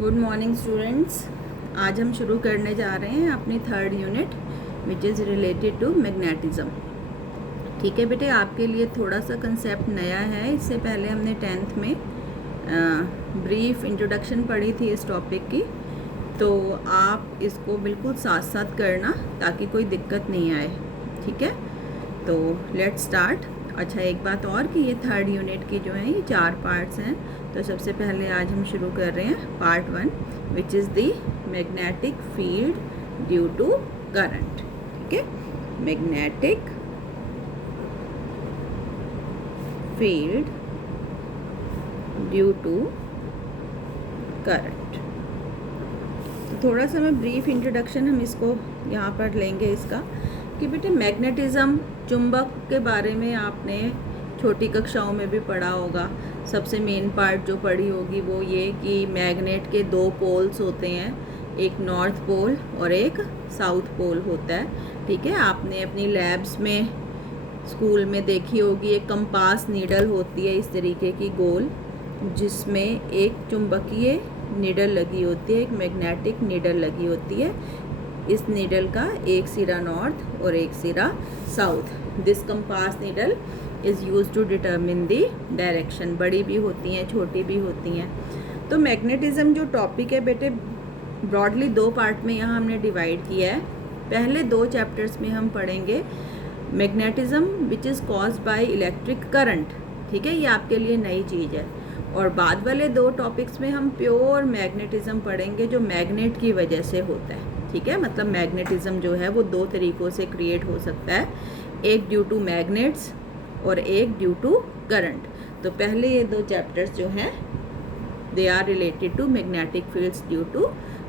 Good morning students. आज हम शुरू करने जा रहे हैं अपनी third unit which is related to magnetism. ठीक है बेटे, आपके लिए थोड़ा सा कंसेप्ट नया है। इससे पहले हमने 10th में ब्रीफ इंट्रोडक्शन पढ़ी थी इस टॉपिक की, तो आप इसको बिल्कुल साथ साथ करना ताकि कोई दिक्कत नहीं आए। ठीक है, तो लेट्स स्टार्ट। अच्छा, एक बात और कि ये थर्ड यूनिट की जो है ये 4 पार्ट्स हैं। तो सबसे पहले आज हम शुरू कर रहे हैं part 1 which is the magnetic field due to current. ठीक है, magnetic field due to current. तो थोड़ा सा मैं ब्रीफ इंट्रोडक्शन हम इसको यहाँ पर लेंगे इसका कि बेटे मैग्नेटिज्म, चुंबक के बारे में आपने छोटी कक्षाओं में भी पढ़ा होगा। सबसे मेन पार्ट जो पढ़ी होगी वो ये कि मैग्नेट के 2 पोल्स होते हैं, एक नॉर्थ पोल और एक साउथ पोल होता है। ठीक है, आपने अपनी लैब्स में स्कूल में देखी होगी एक कंपास नीडल होती है इस तरीके की गोल, जिसमें एक चुंबकीय नीडल लगी होती है, एक मैग्नेटिक नीडल लगी होती है। इस नीडल का एक सिरा नॉर्थ और एक सिरा south. This compass needle is use to determine the direction. बड़ी भी होती हैं, छोटी भी होती हैं। तो मैग्नेटिज्म जो टॉपिक है बेटे, ब्रॉडली 2 पार्ट में यहाँ हमने डिवाइड किया है। पहले 2 चैप्टर्स में हम पढ़ेंगे magnetism which is caused by electric current. ठीक है, ये आपके लिए नई चीज़ है। और बाद वाले 2 टॉपिक्स में हम प्योर मैग्नेटिज्म पढ़ेंगे जो मैग्नेट की वजह से होता है। ठीक है, मतलब मैग्नेटिज्म जो है वो 2 तरीक़ों से क्रिएट हो सकता है, एक ड्यू टू मैग्नेट्स और एक ड्यू टू करंट। तो पहले ये 2 चैप्टर्स जो हैं they are related to magnetic fields due to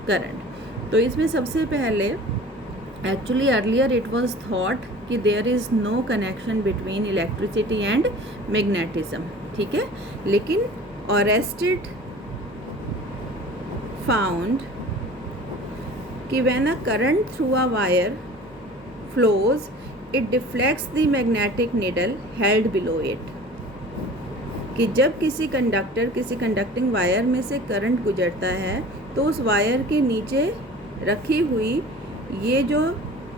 current. तो इसमें सबसे पहले actually earlier it was thought कि there is no connection between electricity and magnetism. ठीक है, लेकिन ऑरेस्टेड फाउंड कि when a current through a wire flows, it deflects the magnetic needle held below it। कि जब किसी कंडक्टिंग वायर में से करंट गुजरता है तो उस वायर के नीचे रखी हुई ये जो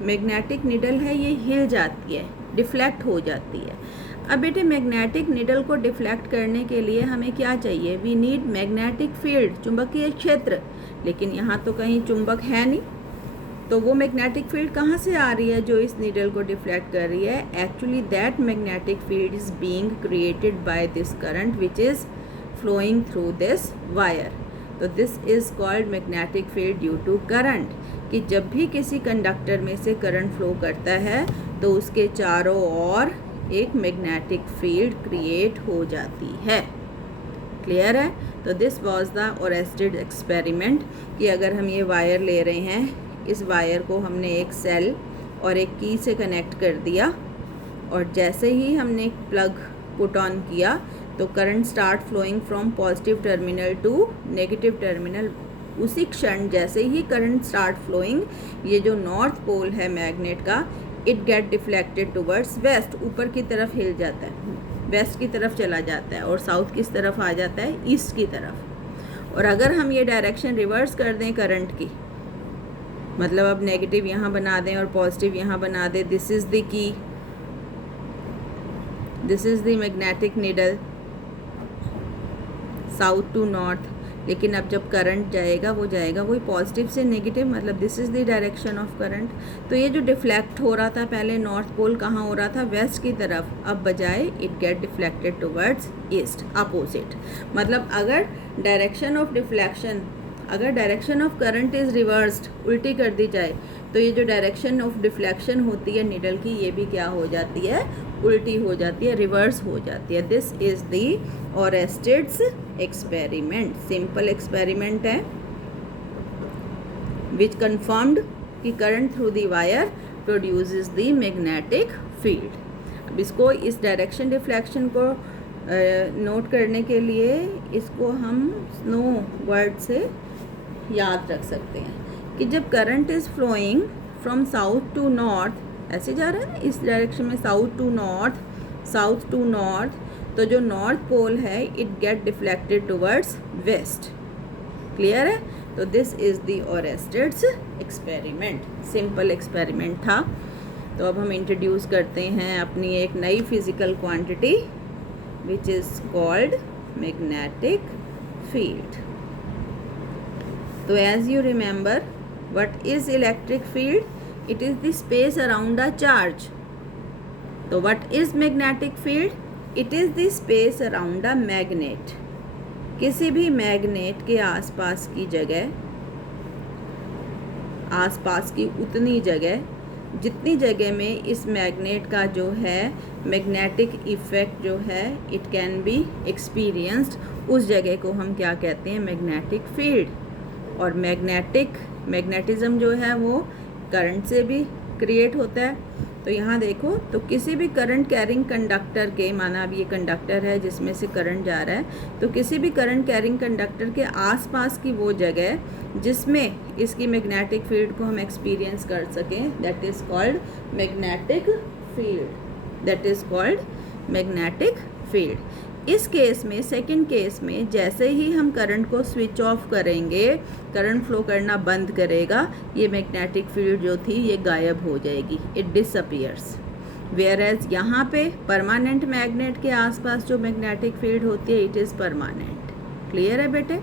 मैग्नेटिक निडल है ये हिल जाती है, डिफ्लेक्ट हो जाती है। अब बेटे मैग्नेटिक निडल को डिफ्लेक्ट करने के लिए हमें क्या चाहिए? वी नीड मैग्नेटिक फील्ड, चुंबकीय क्षेत्र। लेकिन यहाँ तो कहीं चुंबक है नहीं, तो वो मैग्नेटिक फील्ड कहाँ से आ रही है जो इस नीडल को डिफ्लेक्ट कर रही है? Actually that magnetic field is being created by this current which is flowing through this wire. तो this is called magnetic field due to current. कि जब भी किसी कंडक्टर में से करंट फ्लो करता है तो उसके चारों ओर एक मैग्नेटिक फील्ड क्रिएट हो जाती है। क्लियर है? तो दिस वाज द ऑरेस्टेड एक्सपेरिमेंट कि अगर हम ये वायर ले रहे हैं, इस वायर को हमने एक सेल और एक की से कनेक्ट कर दिया और जैसे ही हमने प्लग पुट ऑन किया तो current start flowing from positive terminal to negative terminal. उसी क्षण जैसे ही करंट स्टार्ट फ्लोइंग, ये जो नॉर्थ पोल है मैग्नेट का, it get deflected towards waste, ऊपर की तरफ हिल जाता है, वेस्ट की तरफ चला जाता है। और साउथ किस तरफ आ जाता है? ईस्ट की तरफ। और अगर हम ये डायरेक्शन रिवर्स कर दें करंट की, मतलब अब नेगेटिव यहाँ बना दें और पॉजिटिव यहाँ बना दें, this is the key, this is the magnetic needle south to north. लेकिन अब जब करंट जाएगा वो जाएगा वही पॉजिटिव से नेगेटिव, मतलब this is the direction of current. तो ये जो डिफ्लेक्ट हो रहा था पहले नॉर्थ पोल कहाँ हो रहा था? वेस्ट की तरफ। अब बजाय it get deflected towards east, opposite. मतलब अगर डायरेक्शन ऑफ डिफ्लेक्शन, अगर direction of current is reversed, उल्टी कर दी जाए, तो ये जो डायरेक्शन ऑफ डिफ्लेक्शन होती है निडल की, ये भी क्या हो जाती है? उल्टी हो जाती है, रिवर्स हो जाती है। This is the Oersted's experiment. Simple experiment है विच कन्फर्म्ड कि current through the wire produces the magnetic field. अब इसको, इस डायरेक्शन डिफ्लेक्शन को नोट करने के लिए इसको हम स्नो वर्ड से याद रख सकते हैं कि जब current is flowing from south to north, ऐसे जा रहा है ना इस डायरेक्शन में, south to north, south to north, तो जो नॉर्थ पोल है it get deflected towards west. Clear है? तो this is the Oersted's experiment, simple experiment था। तो अब हम इंट्रोड्यूस करते हैं अपनी एक नई physical quantity which is called magnetic field. तो as you remember, what is electric field? It is the space around a charge. तो what is magnetic field? It is the space around a magnet. किसी भी magnet के आसपास की जगह, आसपास की उतनी जगह जितनी जगह में इस मैग्नेट का जो है मैग्नेटिक इफ़ेक्ट जो है इट कैन बी एक्सपीरियंस्ड, उस जगह को हम क्या कहते हैं? Magnetic field. और मैग्नेटिज्म जो है वो करंट से भी क्रिएट होता है। तो यहाँ देखो, तो किसी भी करंट कैरिंग कंडक्टर के, माना अब ये कंडक्टर है जिसमें से करंट जा रहा है, तो किसी भी करंट कैरिंग कंडक्टर के आसपास की वो जगह जिसमें इसकी मैग्नेटिक फील्ड को हम एक्सपीरियंस कर सकें, that is called magnetic field. That is called magnetic field. इस केस में, सेकंड केस में, जैसे ही हम करंट को स्विच ऑफ करेंगे, करंट फ्लो करना बंद करेगा, ये मैग्नेटिक फील्ड जो थी ये गायब हो जाएगी, इट डिसअपीयर्स। वेयर एज यहाँ पे परमानेंट मैग्नेट के आसपास जो मैग्नेटिक फील्ड होती है इट इज़ परमानेंट। क्लियर है बेटे?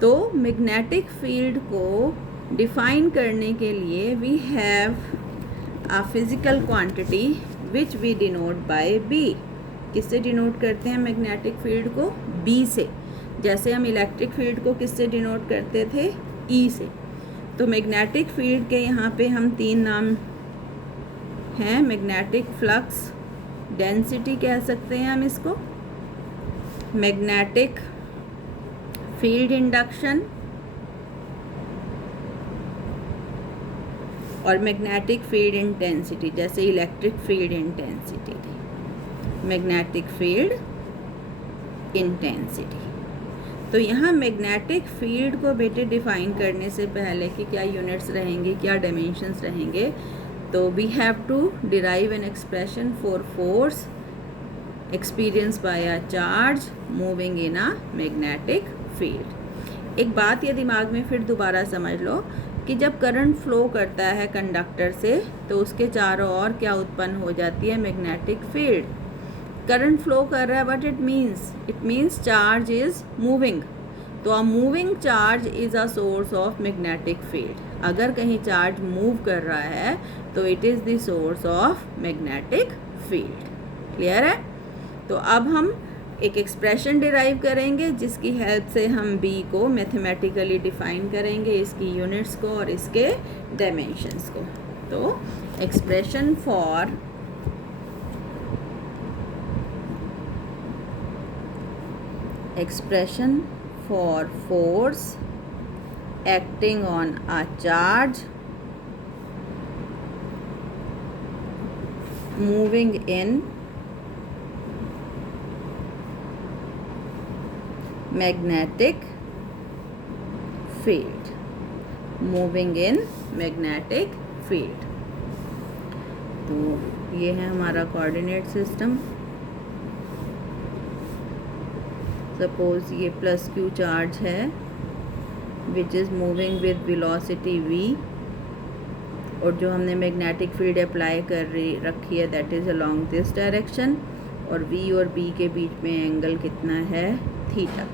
तो मैग्नेटिक फील्ड को डिफाइन करने के लिए we have a physical quantity which we denote by B. किससे डिनोट करते हैं मैग्नेटिक फील्ड को? बी से। जैसे हम इलेक्ट्रिक फील्ड को किससे डिनोट करते थे? ई से। तो मैग्नेटिक फील्ड के यहाँ पे हम 3 नाम हैं। मैग्नेटिक फ्लक्स डेंसिटी कह सकते हैं हम इसको, मैग्नेटिक फील्ड इंडक्शन और मैग्नेटिक फील्ड इंटेंसिटी। जैसे इलेक्ट्रिक फील्ड इंटेंसिटी थी, मैग्नेटिक फील्ड इंटेंसिटी। तो यहाँ मैग्नेटिक फील्ड को बेटे डिफाइन करने से पहले कि क्या यूनिट्स रहेंगे, क्या डायमेंशंस रहेंगे, तो we have to derive an expression for force experience by a charge moving in a magnetic field. एक बात ये दिमाग में फिर दोबारा समझ लो कि जब करंट फ्लो करता है कंडक्टर से तो उसके चारों ओर क्या उत्पन्न हो जाती है? Magnetic field. करंट फ्लो कर रहा है, but it means charge is moving. तो a moving charge is a source of magnetic field. अगर कहीं चार्ज मूव कर रहा है तो it is the source of magnetic field. Clear है? तो अब हम एक एक्सप्रेशन डिराइव करेंगे जिसकी हेल्प से हम बी को मैथमेटिकली डिफाइन करेंगे, इसकी यूनिट्स को और इसके डायमेंशंस को। तो expression for force acting on a charge moving in magnetic field, तो ये है हमारा कोऑर्डिनेट सिस्टम। सपोज ये प्लस क्यू चार्ज है विच is moving with velocity v, और जो हमने मैग्नेटिक फील्ड अप्लाई कर रखी है that is along this direction, और v और b के बीच में एंगल कितना है? थीटा।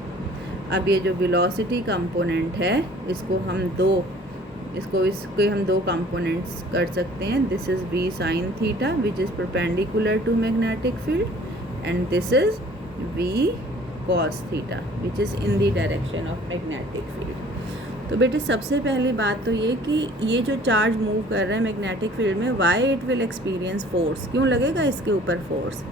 अब ये जो वेलोसिटी कंपोनेंट है इसको हम दो कंपोनेंट्स कर सकते हैं। This is v sine theta which is perpendicular to magnetic field, and this is v cos theta which is in the direction of magnetic field. तो बेटे सबसे पहली बात तो ये कि ये जो चार्ज मूव कर रहा है मैग्नेटिक फील्ड में, why it will experience force, क्यों लगेगा इसके ऊपर फोर्स?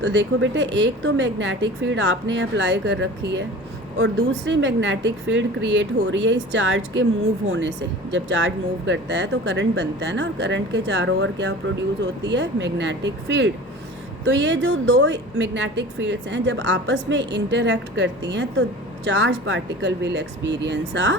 तो देखो बेटे, एक तो मैग्नेटिक फील्ड आपने अप्लाई कर रखी है और दूसरी मैग्नेटिक फील्ड क्रिएट हो रही है इस चार्ज के मूव होने से। जब चार्ज मूव करता है तो करंट बनता है ना, और करंट के चारों ओर क्या प्रोड्यूस होती है? Magnetic field. तो ये जो दो मैग्नेटिक फील्ड्स हैं जब आपस में इंटरैक्ट करती हैं तो charge particle will experience a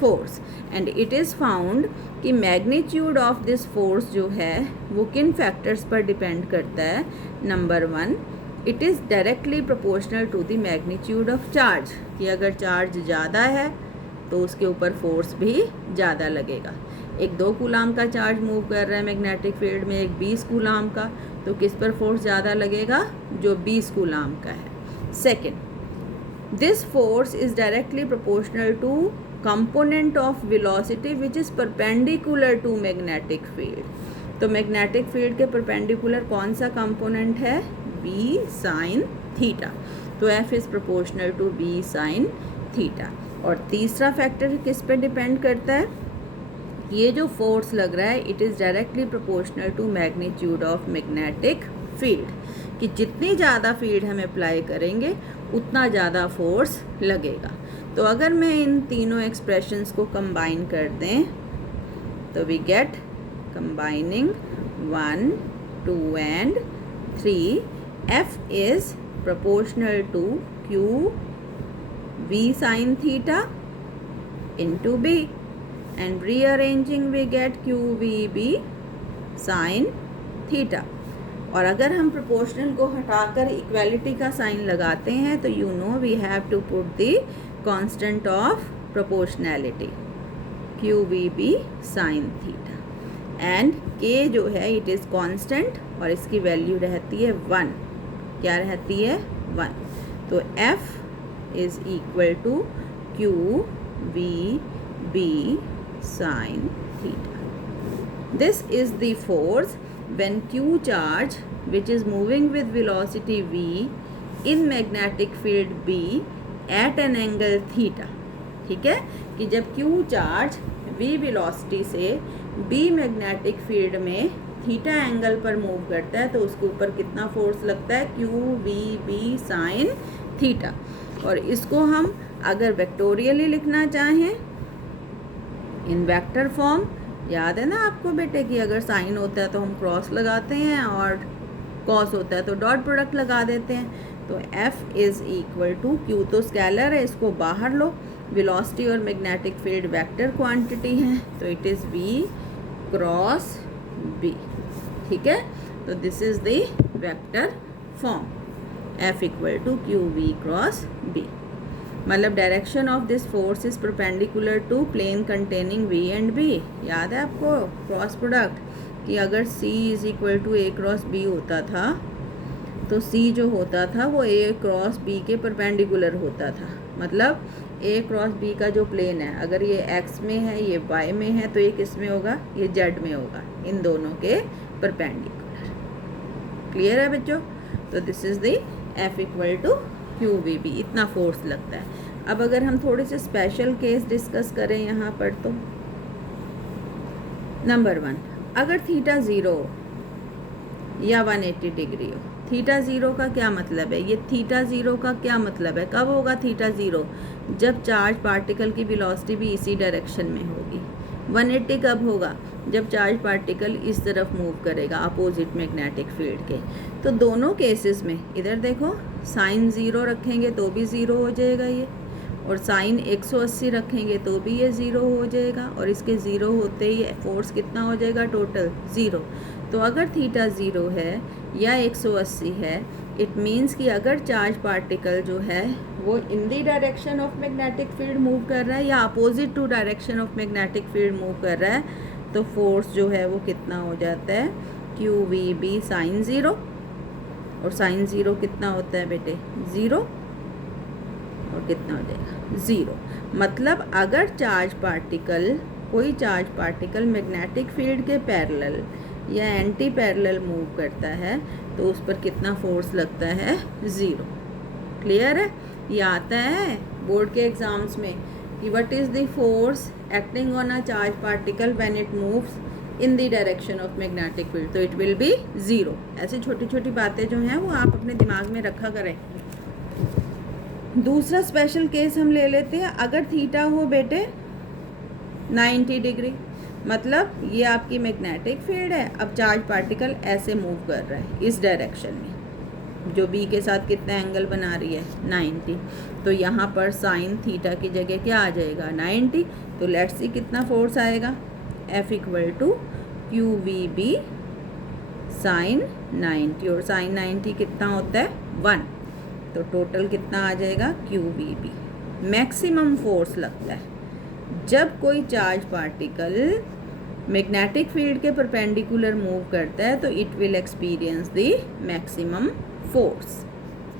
force, and it is found कि मैग्नीट्यूड ऑफ दिस फोर्स जो है वो किन फैक्टर्स पर डिपेंड करता है? Number 1, it is directly proportional to the magnitude of charge, कि अगर चार्ज ज़्यादा है तो उसके ऊपर फोर्स भी ज़्यादा लगेगा। एक 2 कूलाम का चार्ज मूव कर रहा है मैग्नेटिक फील्ड में, एक 20 कूलाम का, तो किस पर फोर्स ज़्यादा लगेगा? जो 20 कूलाम का है। Second, this force is directly proportional to component of velocity which is perpendicular to magnetic field. तो मैग्नेटिक फील्ड के परपेंडिकुलर कौन सा कंपोनेंट है? B sine theta. तो F is proportional to B sine theta. और तीसरा फैक्टर किस पे डिपेंड करता है? ये जो फोर्स लग रहा है it is directly proportional to magnitude of magnetic field, कि जितनी ज़्यादा फील्ड हम अप्लाई करेंगे उतना ज़्यादा फोर्स लगेगा। तो अगर मैं इन तीनों एक्सप्रेशंस को कंबाइन कर दें तो we get combining 1, 2 and 3, F is proportional to Q V sin theta into B, and rearranging we get QVB sin theta। और अगर हम प्रोपोर्शनल को हटाकर इक्वालिटी का साइन लगाते हैं तो you know we have to put the constant of proportionality QVB sin theta, and K जो है इट इज़ कांस्टेंट और इसकी वैल्यू रहती है 1। क्या रहती है? 1। तो F is equal to QVB sin theta. This is the force when Q charge which is moving with velocity V in magnetic field B at an angle theta। ठीक है, कि जब Q चार्ज V वेलोसिटी से B magnetic field में theta angle पर move करता है तो उसके ऊपर कितना फोर्स लगता है? QVB sin theta. और इसको हम अगर वेक्टोरियली लिखना चाहें इन वेक्टर फॉर्म, याद है ना आपको बेटे कि अगर साइन होता है तो हम क्रॉस लगाते हैं और कॉस होता है तो डॉट प्रोडक्ट लगा देते हैं। तो F is equal to, Q तो स्केलर है, इसको बाहर लो, वेलोसिटी और मैग्नेटिक फील्ड वेक्टर क्वांटिटी है, तो it is V cross B। ठीक है, तो this is the vector form F equal to QV cross B। मतलब direction of this force is perpendicular to plane containing V and B। याद है आपको cross product कि अगर C is equal to A cross B होता था तो C जो होता था वो A क्रॉस B के परपेंडिकुलर होता था। मतलब A क्रॉस B का जो प्लेन है, अगर ये X में है ये Y में है तो ये किस में होगा? ये Z में होगा, इन दोनों के परपेंडिकुलर। क्लियर है बच्चों? तो this is the F equal to QVB, इतना फोर्स लगता है। अब अगर हम थोड़े से स्पेशल केस डिस्कस करें यहाँ पर, तो नंबर 1, अगर थीटा 0 या 180 डिग्री हो। थीटा 0 का क्या मतलब है? ये थीटा 0 का क्या मतलब है? कब होगा थीटा 0? जब चार्ज पार्टिकल की वेलोसिटी भी इसी डायरेक्शन में होगी। 180 कब होगा? जब चार्ज पार्टिकल इस तरफ मूव करेगा अपोजिट मैग्नेटिक फील्ड के। तो दोनों केसेस में इधर देखो, साइन 0 रखेंगे तो भी 0 हो जाएगा ये, और साइन 180 रखेंगे तो भी ये 0 हो जाएगा, और इसके 0 होते ही फोर्स कितना हो जाएगा? टोटल 0। तो अगर थीटा 0 है या 180 है, इट मीन्स कि अगर चार्ज पार्टिकल जो है वो in the direction of magnetic field move कर रहा है या opposite to direction of magnetic field move कर रहा है, तो फोर्स जो है वो कितना हो जाता है? QVB sine 0। और साइन 0 कितना होता है बेटे? 0। और कितना हो जाएगा? 0। मतलब अगर कोई चार्ज पार्टिकल मैग्नेटिक फील्ड के पैरेलल या एंटी पैरेलल मूव करता है तो उस पर कितना फोर्स लगता है? 0। क्लियर है? ये आता है बोर्ड के एग्जाम्स में कि what is the force acting on a charge particle when it moves in the direction of magnetic field, तो इट विल बी 0। ऐसी छोटी छोटी बातें जो हैं वो आप अपने दिमाग में रखा करें। दूसरा स्पेशल केस हम ले लेते हैं। अगर थीटा हो बेटे 90 डिग्री, मतलब ये आपकी मैग्नेटिक फील्ड है, अब चार्ज पार्टिकल ऐसे मूव कर रहा है इस डायरेक्शन में, जो बी के साथ कितना एंगल बना रही है? 90। तो यहाँ पर साइन थीटा की जगह क्या आ जाएगा? 90। तो लेट्स सी कितना फोर्स आएगा? F equal to QVB sine 90। और साइन 90 कितना होता है? 1, तो टोटल कितना आ जाएगा QVB। मैक्सिमम फोर्स लगता है जब कोई चार्ज पार्टिकल मैग्नेटिक फील्ड के परपेंडिकुलर मूव करता है, तो it will experience the maximum force.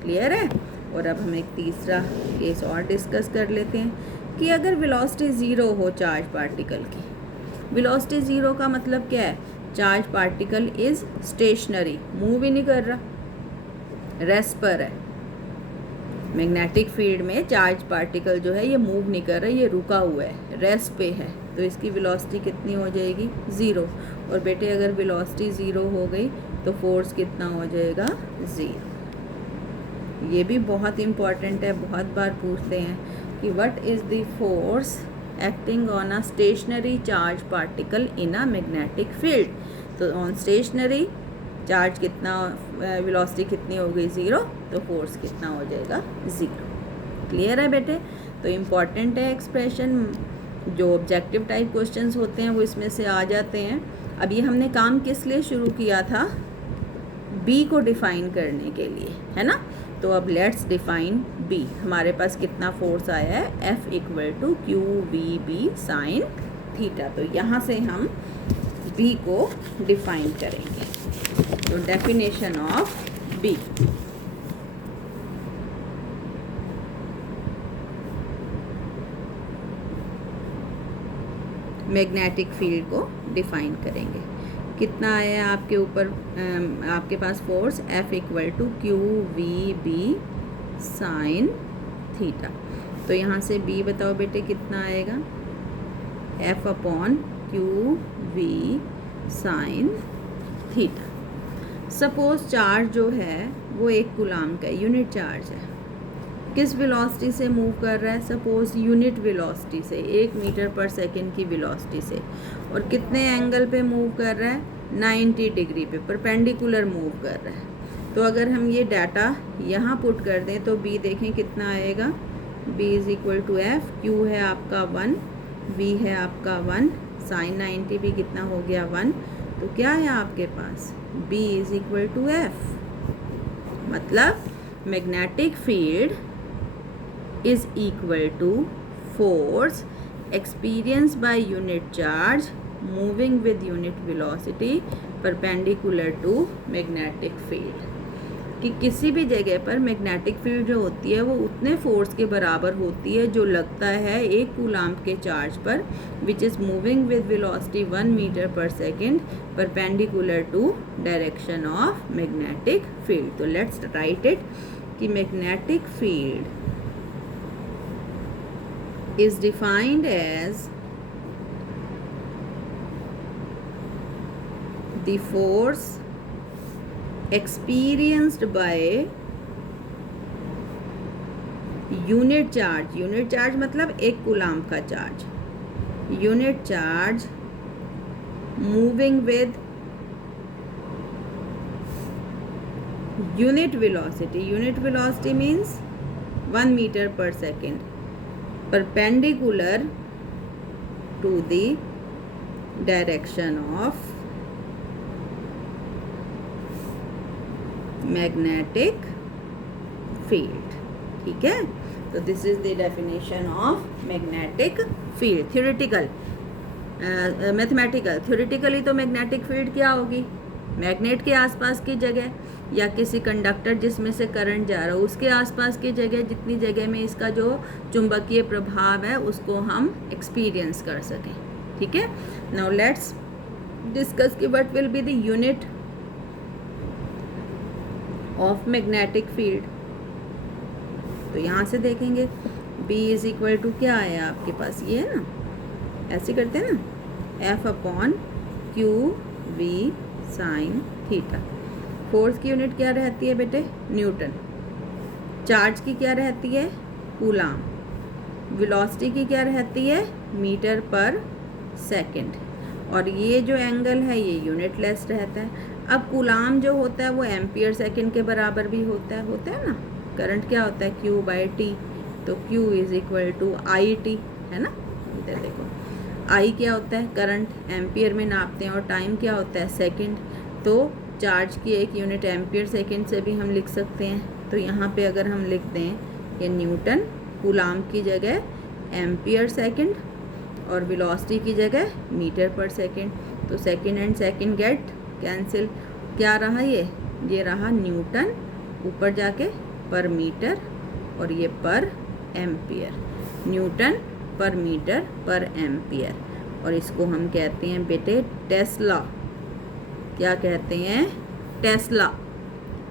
Clear है। और अब हम एक तीसरा केस और डिस्कस कर लेते हैं कि अगर वेलोसिटी ज़ीरो हो चार्ज पार्टिकल की। वेलोसिटी ज़ीरो का मतलब क्या है? Charge particle is stationary, move ही नहीं कर रहा, रेस्ट पर है। मैग्नेटिक फील्ड में चार्ज पार्टिकल जो है ये मूव नहीं कर रहा, ये रुका हुआ है, रेस्ट पे है, तो इसकी वेलोसिटी कितनी हो जाएगी? ज़ीरो। और बेटे अगर वेलोसिटी ज़ीरो हो गई तो फोर्स कितना हो जाएगा? ज़ीरो। ये भी बहुत इम्पॉर्टेंट है, बहुत बार पूछते हैं कि what is the force acting on a stationary charge particle in a magnetic field. तो ऑन स्टेशनरी चार्ज कितना, वेलोसिटी कितनी हो गई? ज़ीरो, तो फोर्स कितना हो जाएगा? ज़ीरो। क्लियर है बेटे। तो इम्पॉर्टेंट है एक्सप्रेशन, जो ऑब्जेक्टिव टाइप क्वेश्चंस होते हैं वो इसमें से आ जाते हैं। अब ये हमने काम किस लिए शुरू किया था? बी को डिफाइन करने के लिए, है ना। तो अब लेट्स डिफाइन बी। हमारे पास कितना फोर्स आया है? F = QVB sin theta. तो यहाँ से हम बी को डिफाइन करेंगे। तो definition of B, magnetic field को डिफाइन करेंगे। कितना आया आपके ऊपर, आपके पास force F = QVB sin theta. तो यहाँ से B बताओ बेटे कितना आएगा? F/QV sin theta. Suppose charge जो है वो 1 कूलाम का यूनिट चार्ज है। किस वेलोसिटी से मूव कर रहा है? सपोज यूनिट वेलोसिटी से, 1 मीटर पर सेकेंड की वेलोसिटी से। और कितने एंगल पे मूव कर रहा है? 90 डिग्री पे, परपेंडिकुलर मूव कर रहा है। तो अगर हम ये डाटा यहाँ पुट कर दें तो B देखें कितना आएगा? B = F, Q है आपका 1, V है आपका 1, sin 90 भी कितना हो गया? 1। तो क्या है आपके पास? B = F। मतलब magnetic field is equal to force experienced by unit charge moving with unit velocity perpendicular to magnetic field। कि किसी भी जगह पर मैग्नेटिक फील्ड जो होती है वो उतने फोर्स के बराबर होती है जो लगता है 1 कूलाम के चार्ज पर, which is moving with velocity 1 metre per second perpendicular to direction of magnetic field. तो लेट्स राइट इट कि magnetic field is defined as the force experienced by unit charge। unit charge मतलब 1 coulomb का charge, unit charge moving with unit velocity। unit velocity means 1 meter per second perpendicular to the direction of magnetic field। ठीक है। तो this is the definition of magnetic field. Theoretical, mathematical. Theoretically तो magnetic field क्या होगी? Magnet के आसपास की जगह या किसी कंडक्टर जिसमें से करंट जा रहा हो उसके आसपास की जगह, जितनी जगह में इसका जो चुंबकीय प्रभाव है उसको हम एक्सपीरियंस कर सकें। ठीक है। नाउ लेट्स डिस्कस कि what will be the unit of magnetic field. तो यहाँ से देखेंगे B = क्या आया आपके पास? ये है ना, ऐसे करते हैं ना, F/QV sin थीटा। फोर्स की यूनिट क्या रहती है बेटे? न्यूटन। चार्ज की क्या रहती है? कूलाम। वेलोसिटी की क्या रहती है? मीटर पर सेकंड। और ये जो एंगल है ये यूनिटलेस रहता है। अब कूलाम जो होता है वो एम्पियर सेकंड के बराबर भी होता है ना। करंट क्या होता है? Q/T। तो Q = IT, है ना। इधर देखो, I क्या होता है? करंट, एम्पियर में नापते हैं, और टाइम क्या होता है? सेकंड। तो चार्ज की एक यूनिट एम्पियर सेकंड से भी हम लिख सकते हैं, तो यहाँ पे अगर हम लिख दें कि न्यूटन, कूलाम की जगह एम्पियर सेकंड और वेलोसिटी की जगह मीटर पर सेकंड, तो second and second get cancel. क्या रहा ये रहा न्यूटन, ऊपर जाके पर मीटर और ये पर एम्पियर, न्यूटन पर मीटर पर एम्पियर। और इसको हम कहते हैं बेटे टेस्ला। क्या कहते हैं? Tesla.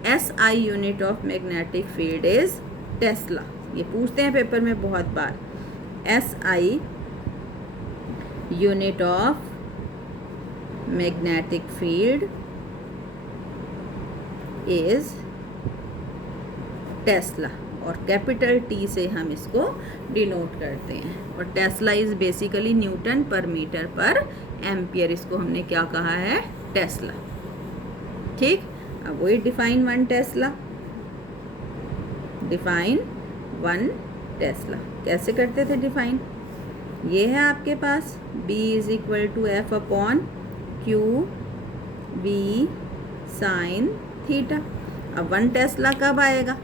SI unit of magnetic field is Tesla. ये पूछते हैं पेपर में बहुत बार। SI unit of magnetic field is Tesla, और कैपिटल T से हम इसको डिनोट करते हैं। और टेस्ला इज बेसिकली न्यूटन पर मीटर पर एम्पियर, इसको हमने क्या कहा है? टेस्ला। ठीक, अब वही define one Tesla. Define one Tesla कैसे करते थे डिफाइन? ये है आपके पास B is equal to F upon Q V sine theta. अब वन टेस्ला कब आएगा?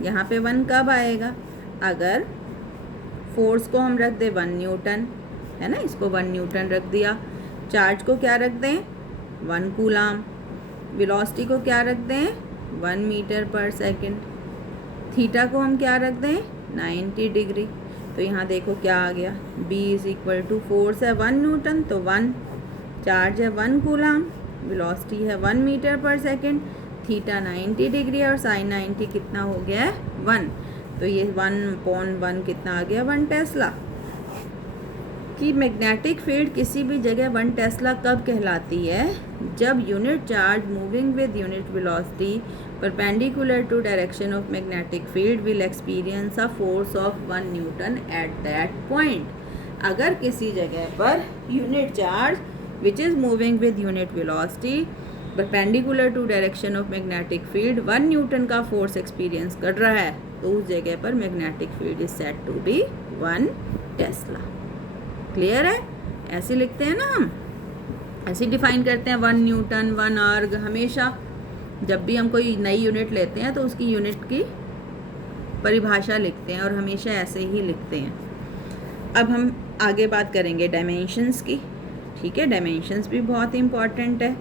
यहाँ पे वन कब आएगा? अगर फोर्स को हम रख दें 1 न्यूटन, है ना, इसको 1 न्यूटन रख दिया। चार्ज को क्या रख दें? 1 कूलाम। वेलोसिटी को क्या रख दें? 1 मीटर पर सेकंड। थीटा को हम क्या रख दें? 90 डिग्री। तो यहाँ देखो क्या आ गया, B is equal to force है 1 न्यूटन तो 1, चार्ज है 1 कूलाम, वेलोसिटी है 1 मीटर पर सेकंड, थीटा 90 डिग्री है और साइन 90 कितना हो गया है? 1। तो ये 1/1 कितना आ गया? 1 टेस्ला। कि मैग्नेटिक फील्ड किसी भी जगह 1 टेस्ला कब कहलाती है? जब unit charge moving with unit velocity perpendicular to direction of magnetic field will experience a force of 1 newton at that point. अगर किसी जगह पर unit charge which is moving with unit velocity perpendicular to direction of magnetic field 1 newton का force experience कर रहा है, तो उस जगह पर magnetic field is said to be 1 tesla. Clear है? ऐसे लिखते हैं ना हम, ऐसे डिफाइन करते हैं 1 न्यूटन 1 अर्ग। हमेशा जब भी हम कोई नई यूनिट लेते हैं तो उसकी यूनिट की परिभाषा लिखते हैं और हमेशा ऐसे ही लिखते हैं। अब हम आगे बात करेंगे डायमेंशंस की। ठीक है, डायमेंशंस भी बहुत इंपॉर्टेंट है।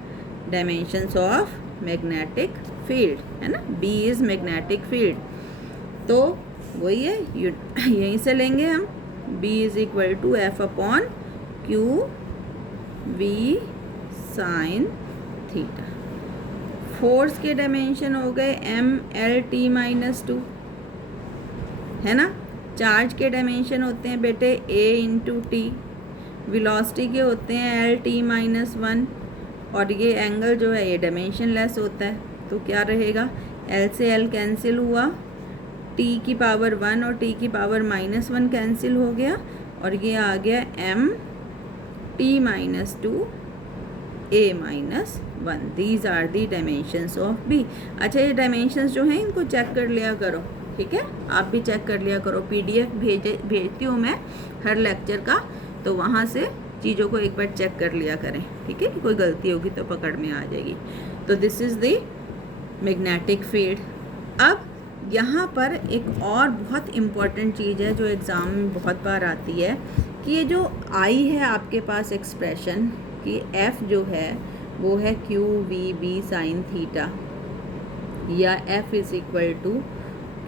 डायमेंशंस ऑफ मैग्नेटिक फील्ड, है ना, B इज मैग्नेटिक फील्ड, तो वही है, यहीं से लेंगे हम। B is equal to F upon Q V sine theta. Force के डायमेंशन हो गए ML_T-2, है ना। चार्ज के डायमेंशन होते हैं बेटे A×T। वेलोसिटी के होते हैं L_T-1, और ये एंगल जो है ये डायमेंशन लेस होता है, तो क्या रहेगा? L से L कैंसिल हुआ, T की पावर 1 और T की पावर -1 कैंसिल हो गया, और ये आ गया M_T-2 A-1। These are the dimensions of B। अच्छा, ये डायमेंशंस जो हैं इनको चेक कर लिया करो, ठीक है, आप भी चेक कर लिया करो। PDF भेजती हूँ मैं हर लेक्चर का, तो वहाँ से चीज़ों को एक बार चेक कर लिया करें, ठीक है, कि कोई गलती होगी तो पकड़ में आ जाएगी। तो this is the magnetic field. अब यहाँ पर एक और बहुत इम्पॉर्टेंट चीज़ है जो एग्ज़ाम में बहुत बार आती है, कि ये जो आई है आपके पास एक्सप्रेशन कि F जो है वो है QVB साइन थीटा, या F is equal to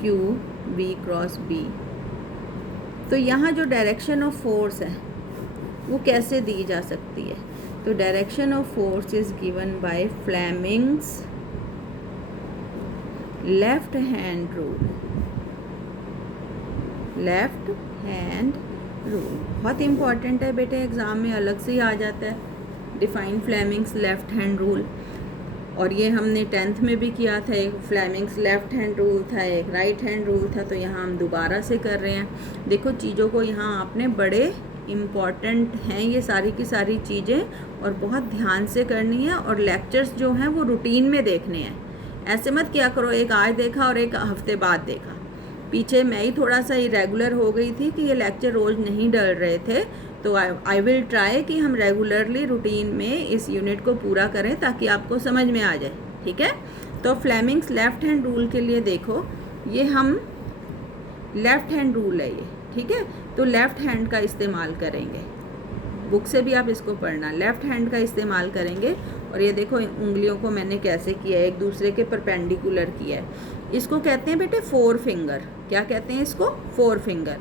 QV cross B। तो यहाँ जो डायरेक्शन ऑफ फोर्स है वो कैसे दी जा सकती है? तो direction of force is given by Fleming's left hand rule. Left hand rule बहुत इंपॉर्टेंट है बेटे, एग्जाम में अलग से ही आ जाता है, define Fleming's left hand rule. और ये हमने 10th में भी किया था, एक फ्लेमिंग्स लेफ्ट हैंड रूल था, एक राइट हैंड रूल था, तो यहाँ हम दोबारा से कर रहे हैं। देखो चीज़ों को यहाँ आपने बड़े इम्पॉर्टेंट हैं ये सारी की सारी चीज़ें, और बहुत ध्यान से करनी है, और लेक्चर्स जो हैं वो रूटीन में देखने हैं। ऐसे मत क्या करो एक आज देखा और एक हफ्ते बाद देखा। पीछे मैं ही थोड़ा सा इरेगुलर हो गई थी कि ये लेक्चर रोज़ नहीं डल रहे थे, तो आई विल ट्राई कि हम रेगुलरली रूटीन में इस यूनिट को पूरा करें ताकि आपको समझ में आ जाए, ठीक है। तो फ्लेमिंग्स लेफ्ट हैंड रूल के लिए देखो, ये हम लेफ्ट हैंड रूल है ये, ठीक है। तो लेफ्ट हैंड का इस्तेमाल करेंगे, बुक से भी आप इसको पढ़ना, लेफ्ट हैंड का इस्तेमाल करेंगे। और ये देखो उंगलियों को मैंने कैसे किया है, एक दूसरे के परपेंडिकुलर किया है। इसको कहते हैं बेटे फोर फिंगर। क्या कहते हैं इसको? Four finger.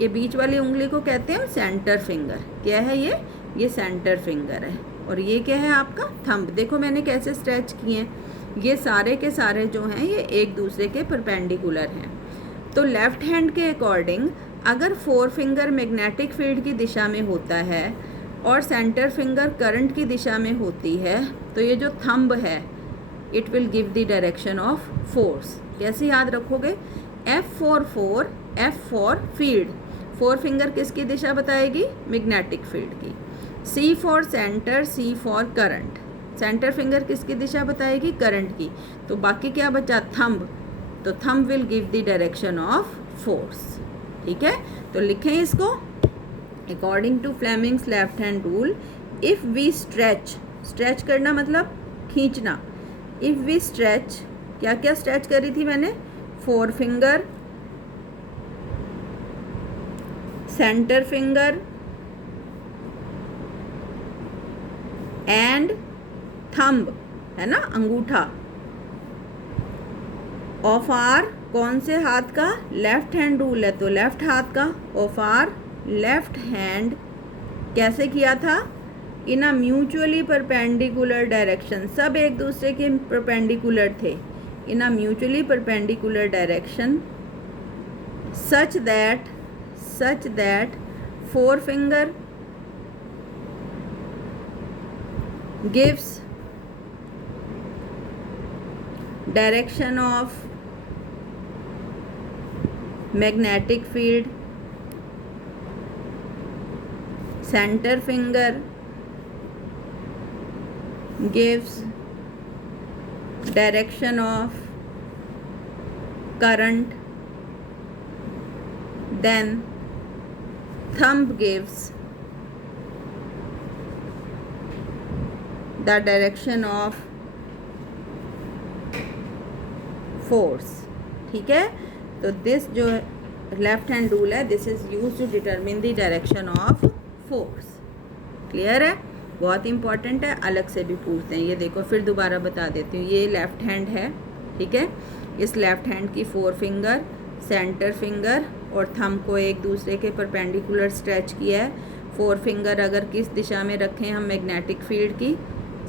ये बीच वाली उंगली को कहते हैं सेंटर फिंगर। क्या है ये सेंटर फिंगर है। और ये क्या है आपका? थंब। देखो मैंने कैसे स्ट्रेच किए हैं, ये सारे के सारे जो हैं ये एक दूसरे के परपेंडिकुलर हैं। तो लेफ्ट हैंड के अकॉर्डिंग अगर फोर फिंगर मैग्नेटिक फील्ड की दिशा में होता है और सेंटर फिंगर करंट की दिशा में होती है, तो ये जो थंब है it will give the direction of force. कैसे याद रखोगे? F for field, four finger किसकी दिशा बताएगी? मैग्नेटिक फील्ड की। C for centre, C for current, centre finger किसकी दिशा बताएगी? करंट की। तो बाकी क्या बचा? थंब। तो thumb will give the direction of force. ठीक है, तो लिखें इसको। According to Fleming's left hand rule, if we stretch, stretch करना मतलब खींचना। इफ वी स्ट्रेच, क्या क्या स्ट्रेच करी थी मैंने? Four finger, centre finger and thumb, है ना, अंगूठा ऑफ आर, कौन से हाथ का? लेफ्ट हैंड रूल है तो लेफ्ट हाथ का। ऑफ आर लेफ्ट हैंड, कैसे किया था? In a mutually perpendicular direction, सब एक दूसरे के परपेंडिकुलर थे। In a mutually perpendicular direction such that four finger gives direction of magnetic field, center finger gives direction of current, then thumb gives the direction of force। ठीक है, तो this जो left hand rule है, this is use to determine the direction of force. Clear है? बहुत important है, अलग से भी पूछते हैं। ये देखो फिर दोबारा बता देती हूँ, ये लेफ्ट हैंड है, ठीक है। इस लेफ्ट हैंड की फोर फिंगर, सेंटर फिंगर और थंब को एक दूसरे के परपेंडिकुलर स्ट्रेच किया है। फोर फिंगर अगर किस दिशा में रखें हम? मैग्नेटिक फील्ड की।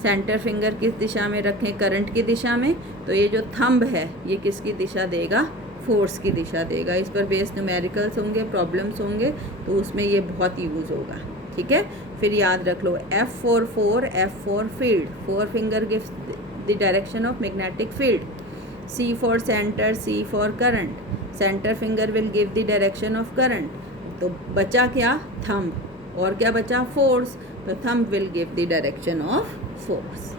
सेंटर फिंगर किस दिशा में रखें? करंट की दिशा में। तो ये जो थंब है ये किसकी दिशा देगा? फोर्स की दिशा देगा। इस पर बेस्ड न्यूमेरिकल्स होंगे, प्रॉब्लम्स होंगे, तो उसमें ये बहुत यूज़ होगा। ठीक है, फिर याद रख लो F for field, four finger gives the direction of magnetic field. C for centre, C for current, centre finger will give the direction of current. तो बचा क्या? थंब। और क्या बचा? फोर्स। तो thumb will give the direction of force.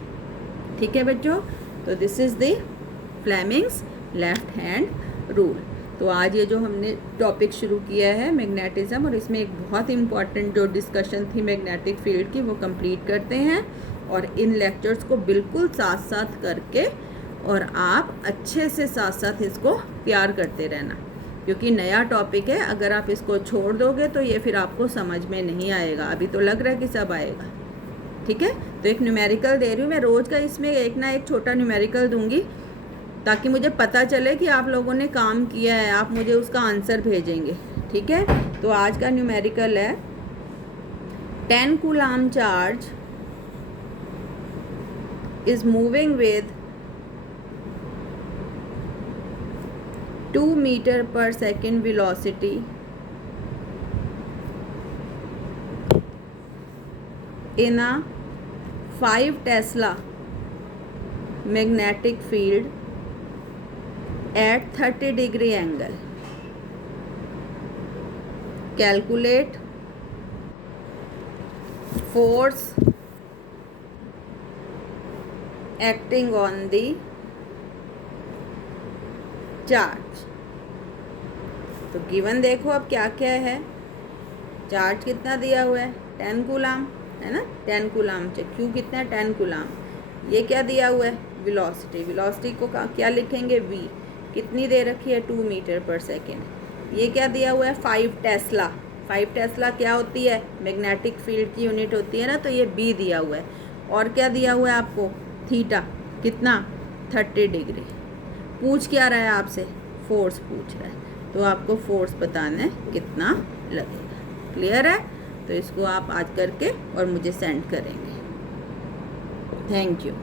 ठीक है बच्चों, तो this is the Fleming's left hand rule. तो आज ये जो हमने टॉपिक शुरू किया है मैग्नेटिज्म, और इसमें एक बहुत इंपॉर्टेंट जो डिस्कशन थी मैग्नेटिक फील्ड की, वो कंप्लीट करते हैं। और इन लेक्चर्स को बिल्कुल साथ साथ करके और आप अच्छे से साथ साथ इसको तैयार करते रहना, क्योंकि नया टॉपिक है। अगर आप इसको छोड़ दोगे तो ये फिर आपको समझ में नहीं आएगा। अभी तो लग रहा है कि सब आएगा। ठीक है, तो एक न्यूमेरिकल दे रही हूँ मैं, रोज़ का इसमें एक ना एक छोटा न्यूमेरिकल दूंगी, ताकि मुझे पता चले कि आप लोगों ने काम किया है। आप मुझे उसका आंसर भेजेंगे। ठीक है, तो आज का न्यूमेरिकल है 10 coulomb charge is moving with 2 metre per second velocity in a 5 Tesla magnetic field at 30-degree angle. Calculate force acting on the charge. तो गिवन देखो अब क्या क्या है। चार्ज कितना दिया हुआ है? 10 कूलाम, है ना, 10 कूलाम। क्यू कितना है? 10 कूलाम। ये क्या दिया हुआ है? वेलोसिटी को क्या लिखेंगे, v। कितनी दे रखी है, 2 मीटर पर सेकेंड। ये क्या दिया हुआ है, 5 टेस्ला। 5 टेस्ला क्या होती है, मैग्नेटिक फील्ड की यूनिट होती है ना, तो ये b दिया हुआ है। और क्या दिया हुआ है आपको, थीटा कितना, 30 डिग्री। पूछ क्या रहा है आपसे, फोर्स पूछ रहा है, तो आपको फोर्स बताना है कितना लगेगा। क्लियर है, तो इसको आप आज करके और मुझे सेंड करेंगे। Thank you.